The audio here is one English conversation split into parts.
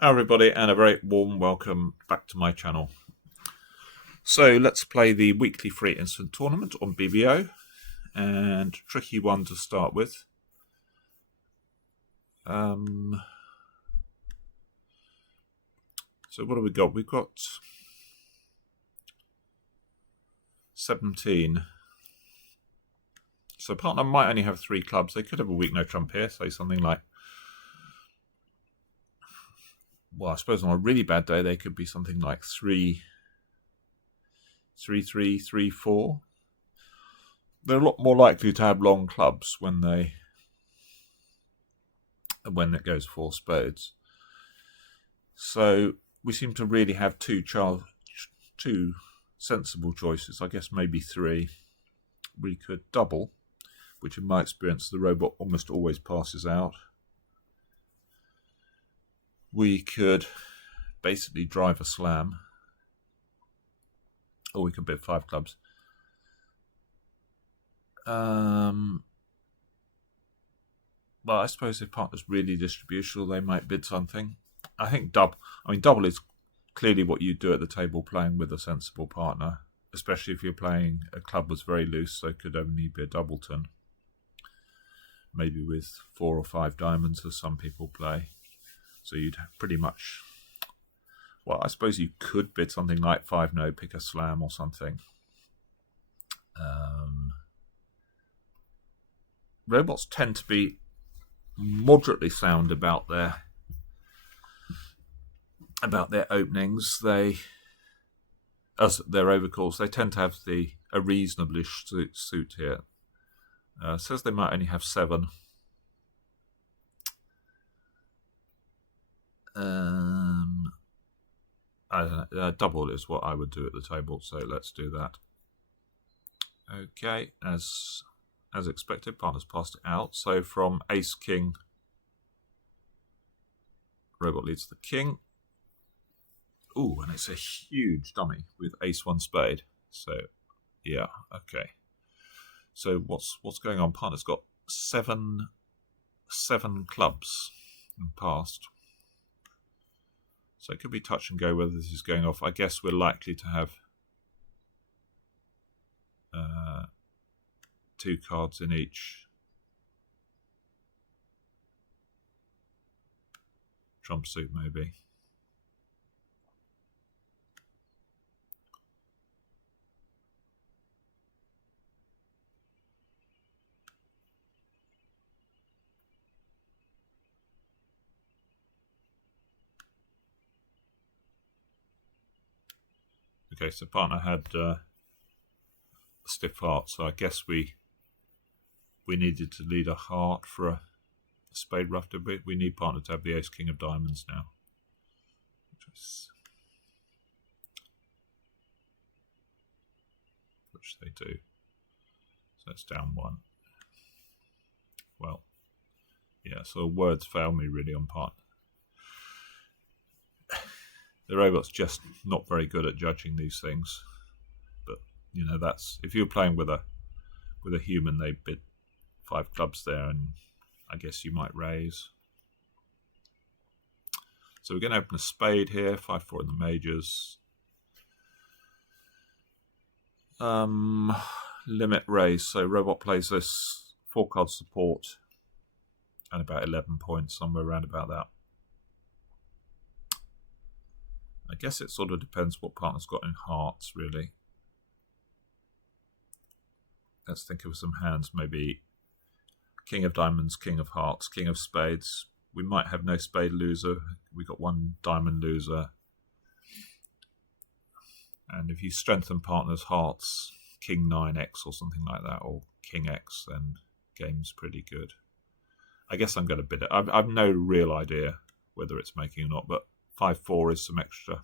Hello everybody, and a very warm welcome back to my channel. So let's play the weekly free instant tournament on BBO, and tricky one to start with. So what have we got? We've got 17. So partner might only have 3 clubs. They could have a weak no trump here, say something like, well, I suppose on a really bad day they could be something like 3-3, 3-4. They're a lot more likely to have long clubs when it goes 4 spades. So we seem to really have two sensible choices. I guess maybe 3. We could double, which in my experience the robot almost always passes out. We could basically drive a slam, or we could bid 5 clubs. Well, I suppose if partner's really distributional, they might bid something. I think double. Double is clearly what you do at the table playing with a sensible partner, especially if you're playing a club that's very loose, so it could only be a doubleton. Maybe with 4 or 5 diamonds, as some people play. So you'd pretty much, well, I suppose you could bid something like 5-no, pick a slam or something. Robots tend to be moderately sound about their openings. As their overcalls, they tend to have a reasonable-ish suit here. Says they might only have 7. I don't know. Double is what I would do at the table, so let's do that. Okay, as expected, partner's passed it out. So from ace king, robot leads the king. Ooh, and it's a huge dummy with ace 1 spade. So yeah, okay. So what's going on? Partner's got 7 clubs and passed. So it could be touch and go whether this is going off. I guess we're likely to have 2 cards in each trump suit, maybe. Okay, so partner had a stiff heart, so I guess we needed to lead a heart for a spade rough, did we? We need partner to have the ace king of diamonds now. Which they do. So it's down 1. Well, yeah, so words fail me really on partner. The robot's just not very good at judging these things. But, you know, that's, if you're playing with a human, they bid 5 clubs there, and I guess you might raise. So we're going to open a spade here, 5-4 in the majors. Limit raise. So robot plays this 4 card support and about 11 points, somewhere around about that. I guess it sort of depends what partner's got in hearts, really. Let's think of some hands, maybe king of diamonds, king of hearts, king of spades. We might have no spade loser. We got 1 diamond loser. And if you strengthen partner's hearts, king 9x or something like that, or king x, then game's pretty good. I guess I'm going to bid it. I've no real idea whether it's making or not, but 5-4 is some extra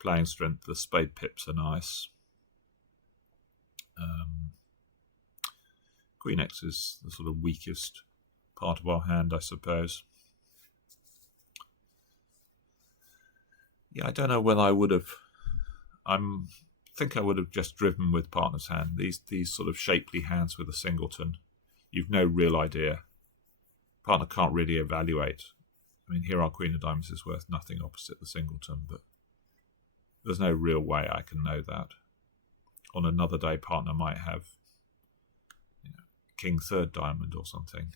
playing strength. The spade pips are nice. Queen X is the sort of weakest part of our hand, I suppose. Yeah, I don't know whether I would have. I think I would have just driven with partner's hand. These sort of shapely hands with a singleton, you've no real idea. Partner can't really evaluate I mean, here our Queen of Diamonds is worth nothing opposite the singleton, but there's no real way I can know that. On another day, partner might have, you know, King third diamond or something.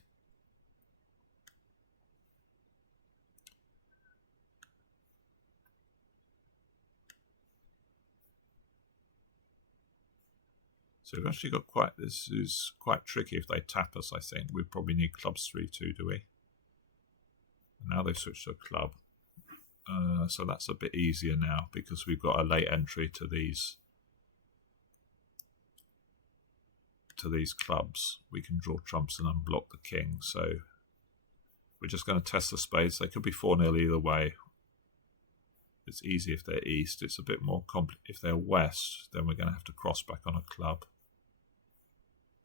So we've actually got quite, this is quite tricky if they tap us, I think. We probably need clubs 3-2, do we? And now they've switched to a club. So that's a bit easier now because we've got a late entry to these clubs. We can draw trumps and unblock the king. So we're just going to test the spades. They could be 4-0 either way. It's easy if they're east. It's a bit more complicated. If they're west, then we're going to have to cross back on a club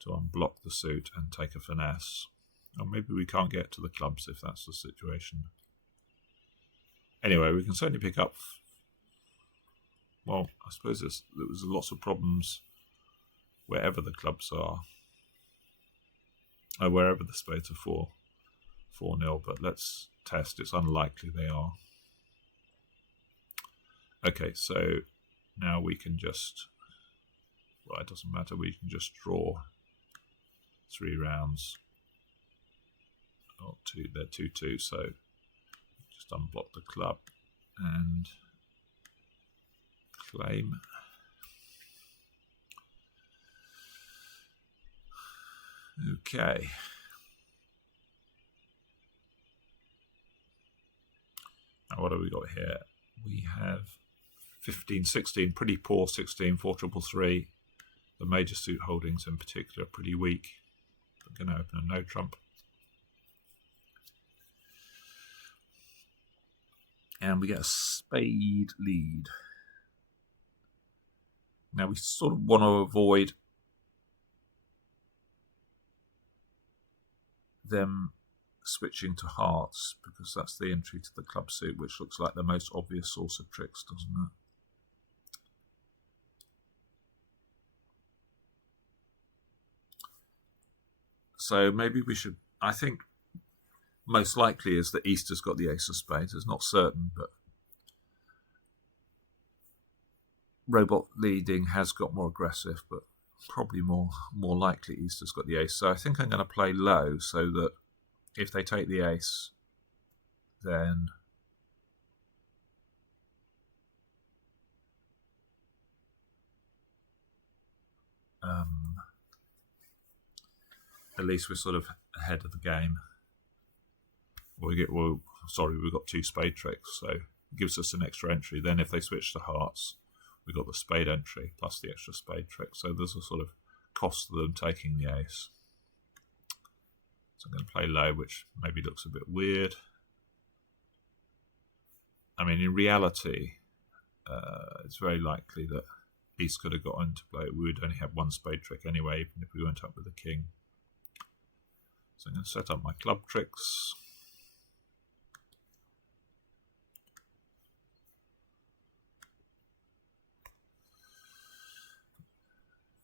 to unblock the suit and take a finesse. Or maybe we can't get to the clubs if that's the situation. Anyway, we can certainly pick up. Well, I suppose there was lots of problems wherever the clubs are. Wherever the spades are 4-0, but let's test. It's unlikely they are. Okay, so now we can just, well, it doesn't matter, we can just draw 3 rounds. Oh, they're 2-2, so just unblock the club and claim. Okay. Now what have we got here? We have 15, 16, pretty poor 16, 4-3-3. The major suit holdings in particular are pretty weak. We're going to open a no trump. And we get a spade lead. Now we sort of want to avoid them switching to hearts because that's the entry to the club suit, which looks like the most obvious source of tricks, doesn't it? So maybe we should, I think most likely is that East has got the ace of spades. It's not certain, but robot leading has got more aggressive, but probably more likely East has got the ace. So I think I'm going to play low so that if they take the ace, then at least we're sort of ahead of the game. We've got 2 spade tricks, so it gives us an extra entry. Then if they switch to hearts, we've got the spade entry plus the extra spade trick. So there's a sort of cost to them taking the ace. So I'm going to play low, which maybe looks a bit weird. I mean, in reality, it's very likely that East could have got into play. We would only have 1 spade trick anyway, even if we went up with the king. So I'm going to set up my club tricks.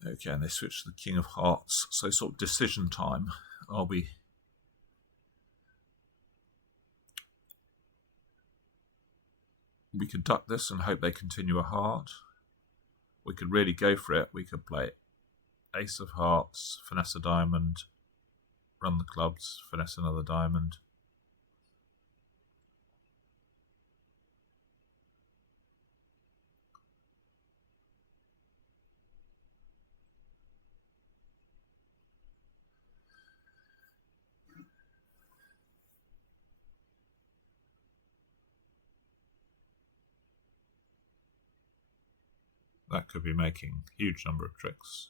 Okay, and they switch to the king of hearts. So sort of decision time. We could duck this and hope they continue a heart. We could really go for it. We could play ace of hearts, finesse a diamond, run the clubs, finesse another diamond. That could be making a huge number of tricks.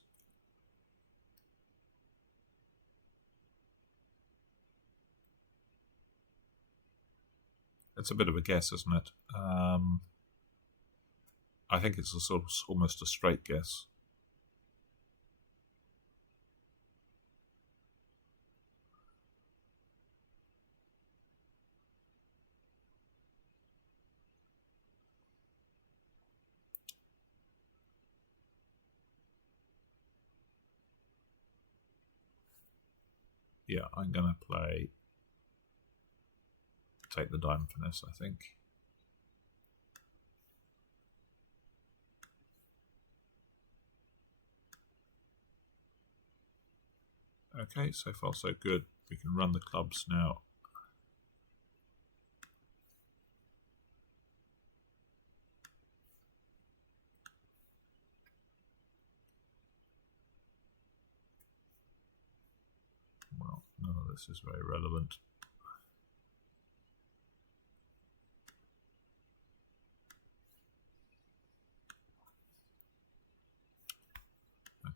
It's a bit of a guess, isn't it? I think it's a sort of almost a straight guess. Yeah, I'm going to play take the diamond finesse, I think. Okay, so far so good. We can run the clubs now. Well, none of this is very relevant.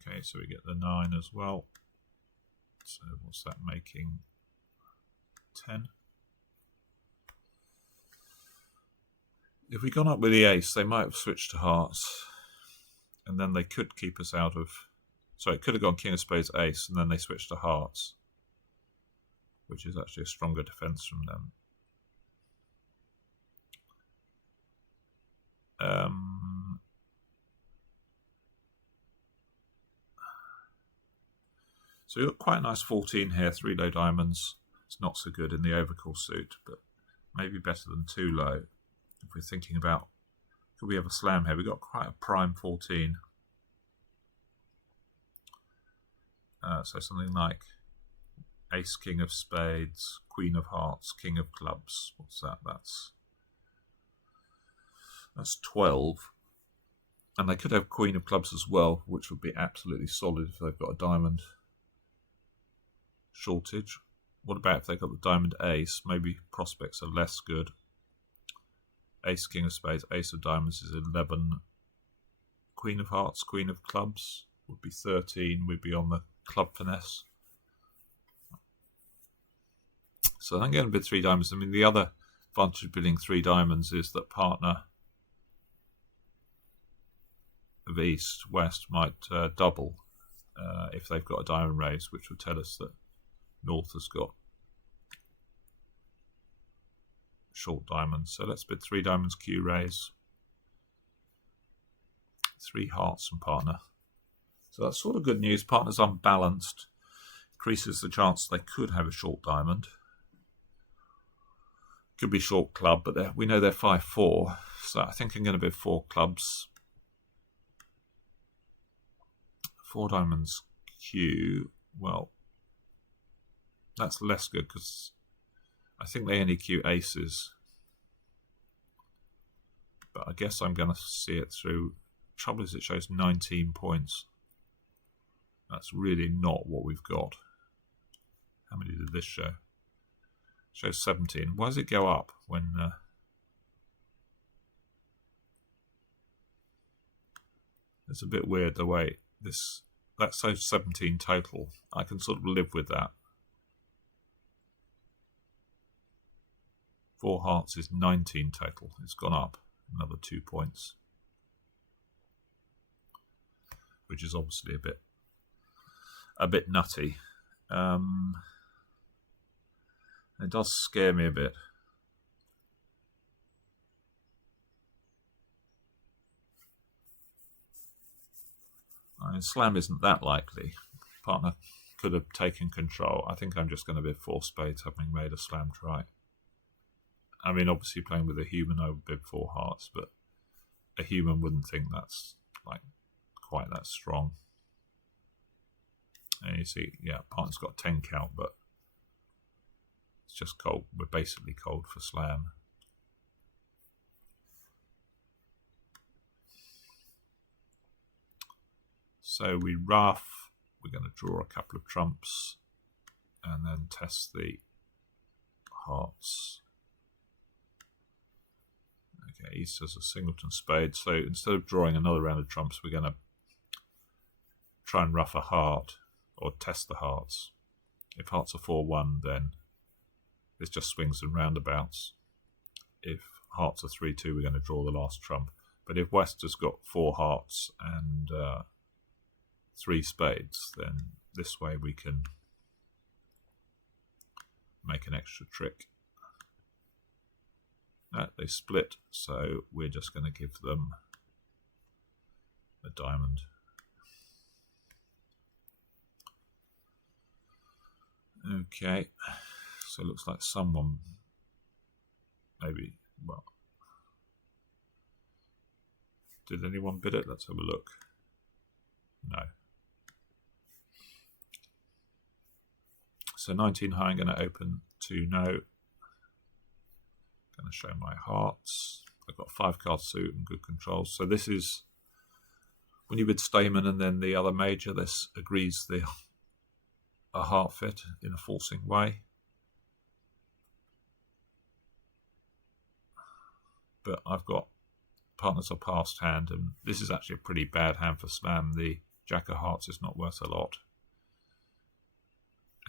Okay, so we get the 9 as well. So what's that making? 10. If we'd gone up with the ace, they might have switched to hearts. And then they could keep us out of... So it could have gone king of spades, ace, and then they switched to hearts, which is actually a stronger defense from them. So we've got quite a nice 14 here, 3 low diamonds. It's not so good in the overcall suit, but maybe better than 2 low. If we're thinking about, could we have a slam here? We've got quite a prime 14. So something like ace, king of spades, queen of hearts, king of clubs. What's that? That's 12. And they could have queen of clubs as well, which would be absolutely solid if they've got a diamond shortage. What about if they've got the diamond ace? Maybe prospects are less good. Ace, king of spades, ace of diamonds is 11. Queen of hearts, queen of clubs would be 13. We'd be on the club finesse. So I'm going to bid 3 diamonds. I mean, the other advantage of bidding 3 diamonds is that partner of east, west might double if they've got a diamond raise, which would tell us that north has got short diamonds. So let's bid 3 diamonds Q raise. 3 hearts from partner. So that's sort of good news. Partner's unbalanced. Increases the chance they could have a short diamond. Could be short club, but we know they're 5-4. So I think I'm going to bid 4 clubs. 4 diamonds Q. Well, that's less good because I think they only Q aces. But I guess I'm going to see it through. Trouble is it shows 19 points. That's really not what we've got. How many did this show? It shows 17. Why does it go up when... It's a bit weird the way this... That shows 17 total. I can sort of live with that. 4 hearts is 19 total. It's gone up another 2 points. Which is obviously a bit nutty. It does scare me a bit. I mean, slam isn't that likely. Partner could have taken control. I think I'm just going to bid 4 spades, having made a slam try. I mean, obviously playing with a human, I would bid 4 hearts, but a human wouldn't think that's like quite that strong. And you see, yeah, partner's got 10 count, but it's just cold. We're basically cold for slam. So we rough. We're going to draw a couple of trumps and then test the hearts. Okay, East has a singleton spade. So instead of drawing another round of trumps, we're going to try and rough a heart or test the hearts. If hearts are 4-1, then it's just swings and roundabouts. If hearts are 3-2, we're going to draw the last trump. But if West has got 4 hearts and 3 spades, then this way we can make an extra trick. They split, so we're just going to give them a diamond. Okay, so it looks like someone maybe, well, did anyone bid it? Let's have a look. No. So 19 high, I'm going to open to no. Going to show my hearts. I've got 5 card suit and good control. So this is, when you bid Stayman and then the other major, this agrees a heart fit in a forcing way. But I've got partners are past hand, and this is actually a pretty bad hand for slam. The Jack of Hearts is not worth a lot,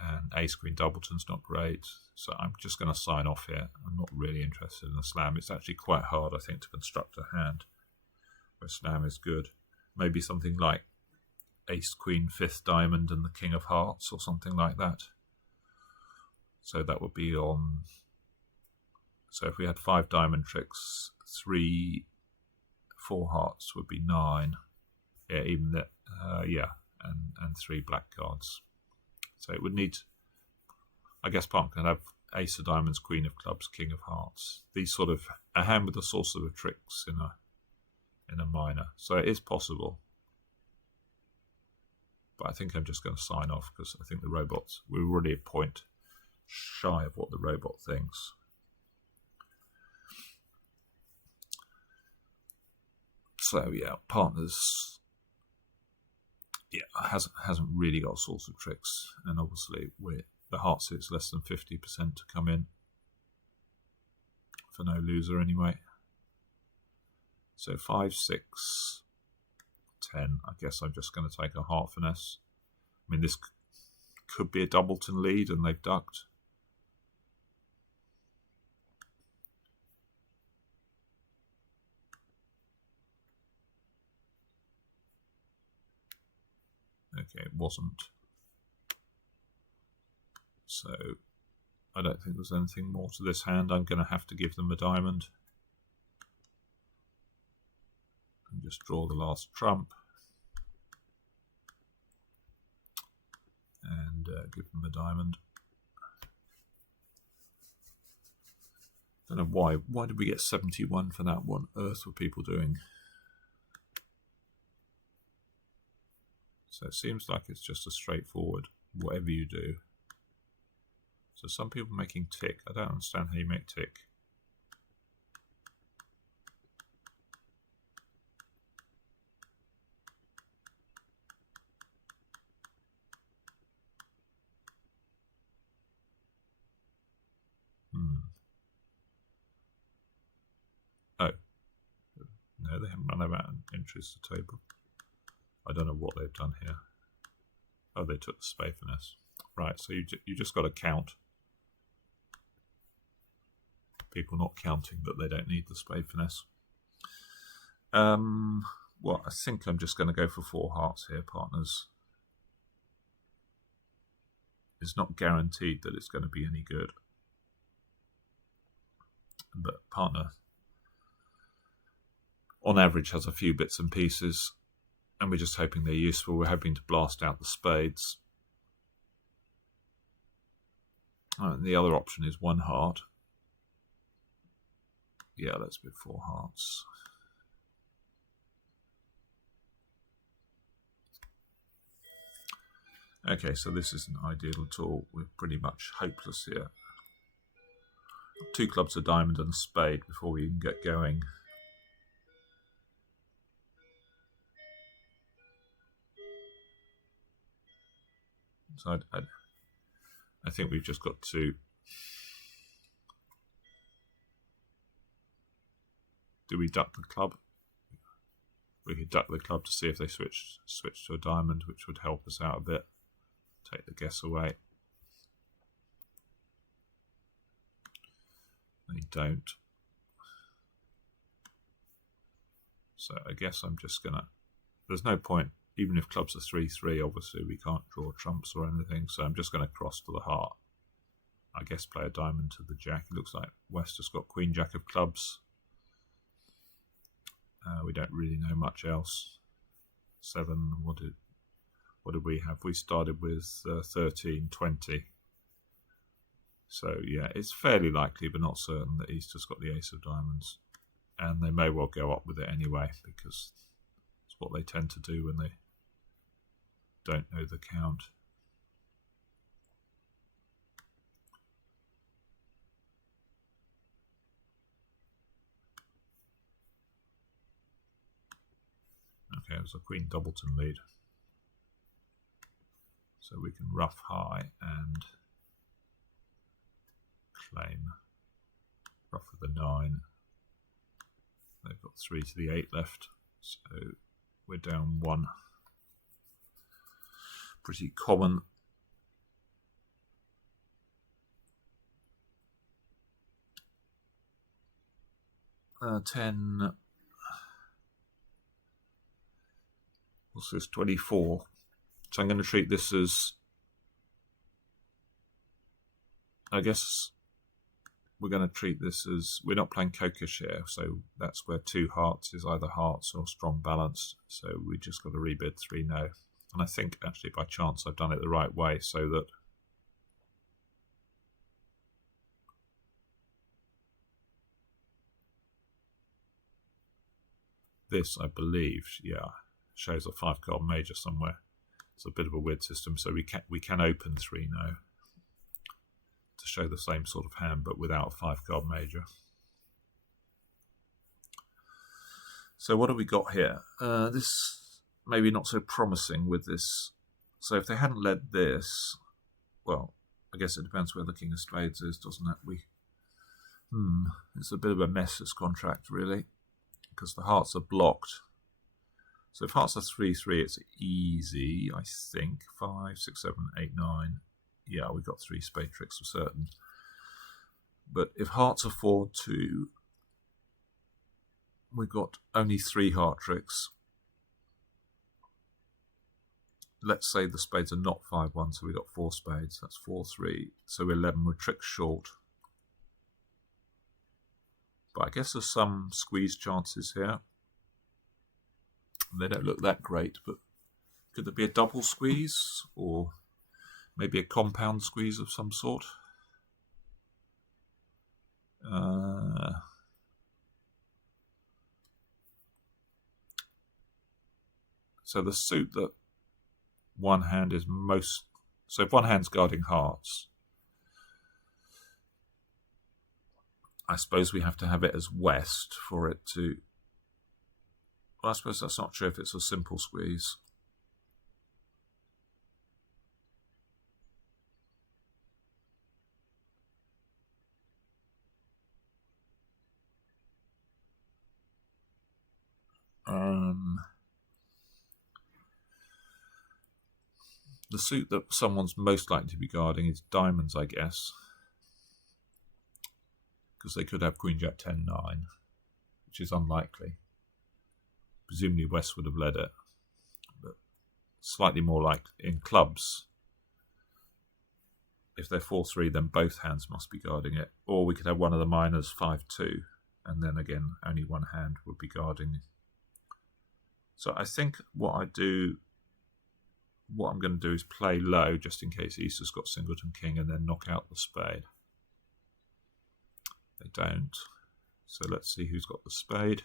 and Ace Queen Doubleton's not great, so I'm just going to sign off here. I'm not really interested in a slam. It's actually quite hard, I think, to construct a hand where slam is good. Maybe something like Ace Queen 5th Diamond and the King of Hearts or something like that. So that would be on. So if we had 5 diamond tricks, 3 4 hearts would be 9. Yeah, even that. Yeah, and 3 black cards. So it would need. I guess partner can have Ace of Diamonds, Queen of Clubs, King of Hearts. These sort of a hand with the sorcerer tricks in a minor. So it is possible. But I think I'm just going to sign off because I think the robots. We're already a point shy of what the robot thinks. So yeah, partners, yeah, hasn't really got sorts of tricks, and obviously the heart sit's less than 50% to come in for no loser anyway. So 5, 6, 10. I guess I'm just going to take a heart finesse. I mean, this could be a Doubleton lead, and they've ducked. Okay, it wasn't. So I don't think there's anything more to this hand. I'm going to have to give them a diamond. And just draw the last trump. And give them a diamond. Don't know why. Why did we get 71 for that? What on earth were people doing? So it seems like it's just a straightforward whatever you do. So some people making tick. I don't understand how you make tick. Oh. No, they haven't run out an entries to table. I don't know what they've done here. Oh, they took the spade finesse. Right, so you just got to count. People not counting that they don't need the spade finesse. Well, I think I'm just going to go for 4 hearts here, partners. It's not guaranteed that it's going to be any good. But partner, on average, has a few bits and pieces. And we're just hoping they're useful. We're hoping to blast out the spades. And the other option is 1 heart. Yeah, let's bid 4 hearts. Okay, so this isn't ideal at all. We're pretty much hopeless here. 2 clubs, a diamond and a spade before we even get going. So I think we've just got to. Do we duck the club? We could duck the club to see if they switch to a diamond, which would help us out a bit. Take the guess away. They don't. So I guess I'm just gonna. There's no point. Even if clubs are 3-3, obviously we can't draw trumps or anything, so I'm just going to cross to the heart. I guess play a diamond to the jack. It looks like West has got Queen Jack of clubs. We don't really know much else. 7, what did we have? We started with 13, 20. So yeah, it's fairly likely, but not certain, that he's just got the ace of diamonds. And they may well go up with it anyway, because it's what they tend to do when they don't know the count. Okay, it was a Queen Doubleton lead. So we can ruff high and claim ruff with the 9. They've got 3 to the 8 left, so we're down 1. Pretty common. Uh, 10. What's this? 24. So I'm going to treat this as, I guess we're going to treat this as, we're not playing coquettish here, so that's where 2 hearts is either hearts or strong balance. So we just got to rebid 3 no. And I think actually by chance I've done it the right way, so that this, I believe, yeah, shows a 5 card major somewhere. It's a bit of a weird system, so we can open 3 no to show the same sort of hand, but without a 5 card major. So what have we got here? This maybe not so promising with this. So if they hadn't led this, well, I guess it depends where the King of Spades is, doesn't it? It's a bit of a mess, this contract, really, because the hearts are blocked. So if hearts are 3-3, it's easy, I think. 5, 6, 7, 8, 9. Yeah, we've got 3 spade tricks for certain. But if hearts are 4-2, we've got only 3 heart tricks. Let's say the spades are not 5-1, so we've got 4 spades. That's 4-3. So we're 11, we're tricks short. But I guess there's some squeeze chances here. They don't look that great, but could there be a double squeeze or maybe a compound squeeze of some sort? So the suit that one hand is most... So if one hand's guarding hearts, I suppose we have to have it as west for it to... Well, I suppose that's not true if it's a simple squeeze. The suit that someone's most likely to be guarding is diamonds, I guess. Because they could have Queen Jack 10 9, which is unlikely. Presumably West would have led it. But slightly more like in clubs. If they're 4-3, then both hands must be guarding it. Or we could have one of the minors 5-2, and then again only one hand would be guarding. So I think what I'm going to do is play low, just in case Easter's got singleton king, and then knock out the spade. They don't. So let's see who's got the spade.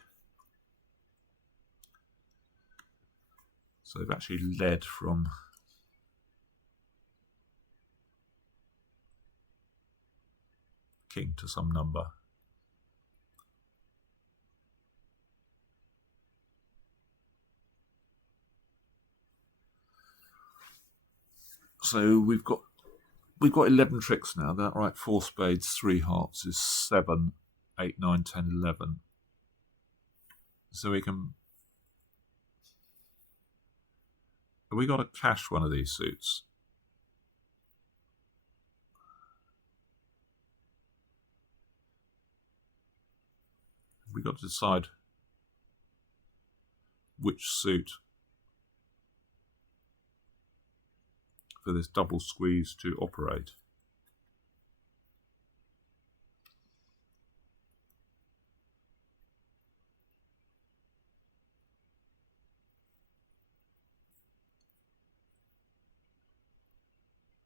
So they've actually led from king to some number. So we've got 11 tricks now. That right? 4 spades, 3 hearts is 7, 8, 9, 10, 11. So we can... Have we got to cash one of these suits? We've got to decide which suit for this double squeeze to operate.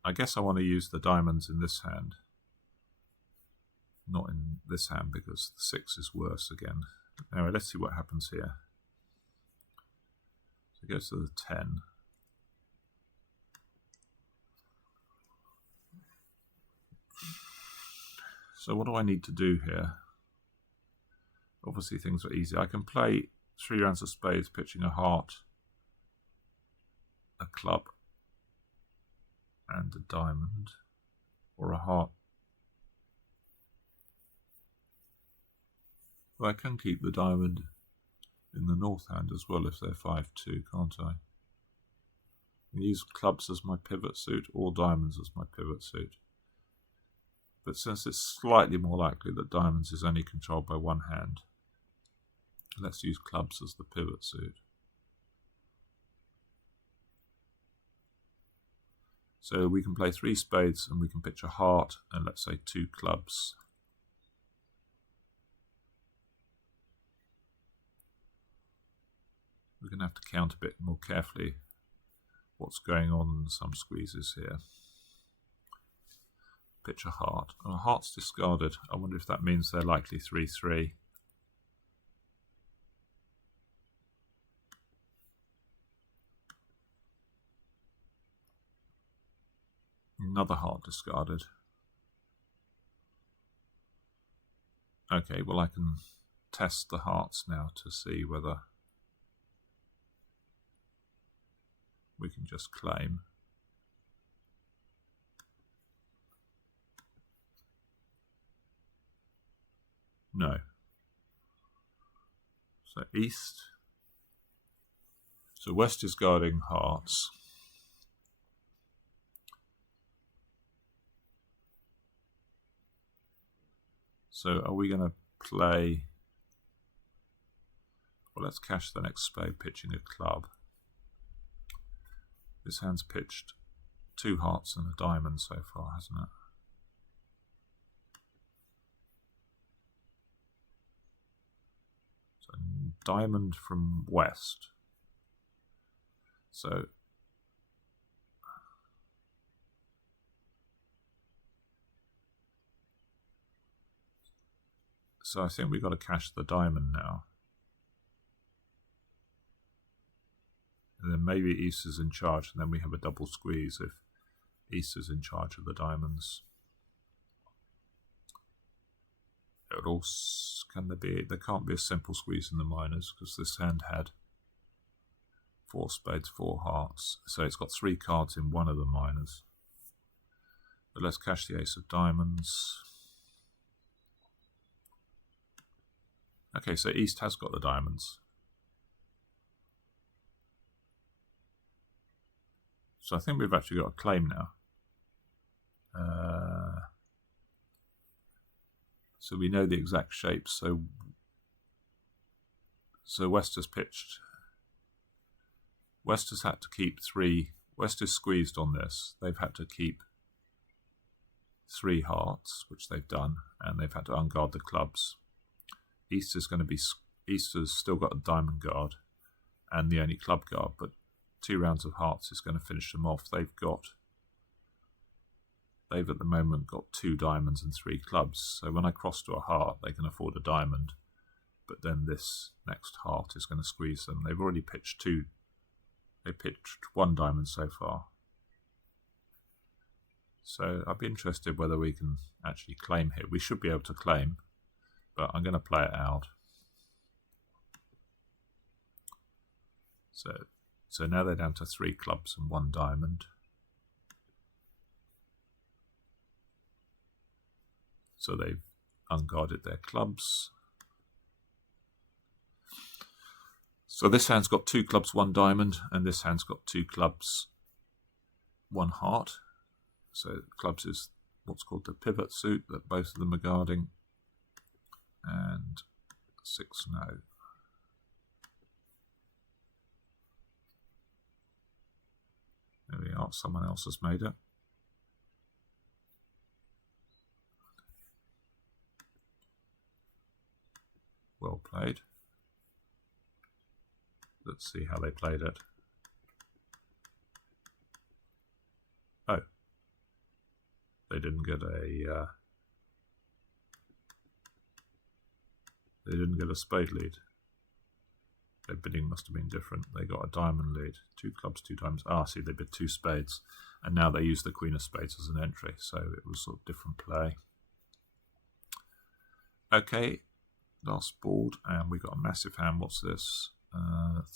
I guess I want to use the diamonds in this hand. Not in this hand because the 6 is worse again. Anyway, let's see what happens here. So it goes to the 10. So what do I need to do here? Obviously things are easy. I can play 3 rounds of spades, pitching a heart, a club, and a diamond, or a heart. Well, I can keep the diamond in the north hand as well if they're 5-2, can't I? I can use clubs as my pivot suit or diamonds as my pivot suit. But since it's slightly more likely that diamonds is only controlled by one hand, let's use clubs as the pivot suit. So we can play 3 spades and we can pitch a heart and let's say 2 clubs. We're going to have to count a bit more carefully what's going on in some squeezes here. Pitch a heart. Oh, heart's discarded. I wonder if that means they're likely 3-3. Another heart discarded. Okay, well I can test the hearts now to see whether we can just claim. No. So east. So west is guarding hearts. So are we going to play? Well, let's cash the next spade, pitching a club. This hand's pitched 2 hearts and a diamond so far, hasn't it? So diamond from west. So I think we've got to cash the diamond now. And then maybe East is in charge, and then we have a double squeeze if East is in charge of the diamonds. It also, there can't be a simple squeeze in the minors because this hand had 4 spades, 4 hearts. So it's got 3 cards in one of the minors. But let's cash the ace of diamonds. Okay, so East has got the diamonds. So I think we've actually got a claim now. So we know the exact shapes. So West has pitched. West has had to keep 3. West is squeezed on this. They've had to keep 3 hearts, which they've done, and they've had to unguard the clubs. East is going to be. East has still got a diamond guard and the only club guard, but 2 rounds of hearts is going to finish them off. They've at the moment got 2 diamonds and 3 clubs. So when I cross to a heart, they can afford a diamond. But then this next heart is going to squeeze them. They've already pitched 2. They pitched 1 diamond so far. So I'd be interested whether we can actually claim here. We should be able to claim, but I'm going to play it out. So now they're down to 3 clubs and 1 diamond. So they've unguarded their clubs. So this hand's got 2 clubs, 1 diamond, and this hand's got 2 clubs, 1 heart. So clubs is what's called the pivot suit that both of them are guarding. And 6 no. There we are, someone else has made it. Well played. Let's see how they played it. Oh. They didn't get a... They didn't get a spade lead. Their bidding must have been different. They got a diamond lead. 2 clubs, 2 diamonds. Ah, see, they bid 2 spades. And now they use the queen of spades as an entry. So it was sort of different play. Okay, last board. And we got a massive hand. What's this?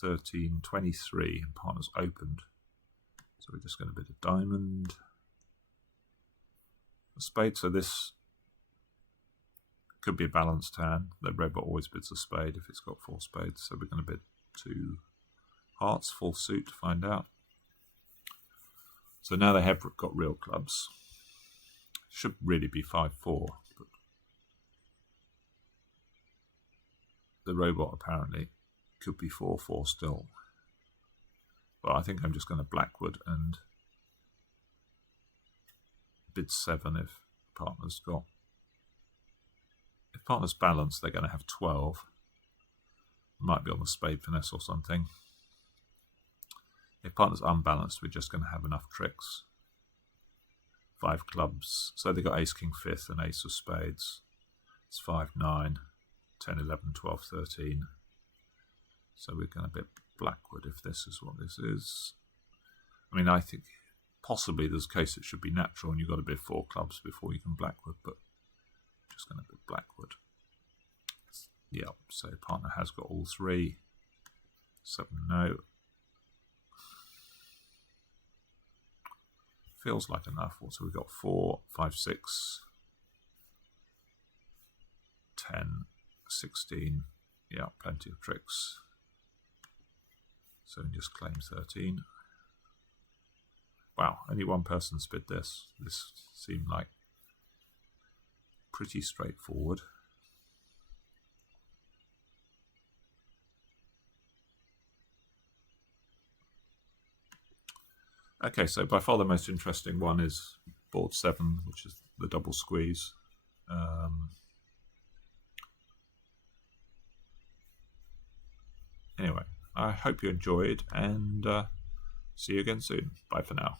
13, 23. And partners opened. So we're just going to bid a diamond. A spade. So this could be a balanced hand. The red bot always bids a spade if it's got 4 spades. So we're going to bid 2 hearts, full suit to find out. So now they have got real clubs. Should really be 5-4, but the robot apparently could be 4-4 still. But I think I'm just going to blackwood and bid 7 if partner's got. If partner's balanced, they're going to have 12. Might be on the spade finesse or something. If partner's unbalanced, we're just going to have enough tricks. 5 clubs. So they got ace, king, 5th and ace of spades. It's 5, 9, 10, 11, 12, 13. So we're going to bid blackwood if this is what this is. I mean, I think possibly there's a case it should be natural and you've got to bid 4 clubs before you can blackwood, but just going to bid blackwood. Yeah, so partner has got all 3. 7, no. Feels like enough. So we've got 4, 5, 6, 10, 16. Yeah, plenty of tricks. So we just claim 13. Wow, only one person's bid this. This seemed like pretty straightforward. Okay, so by far the most interesting one is board 7, which is the double squeeze. Anyway, I hope you enjoyed and see you again soon. Bye for now.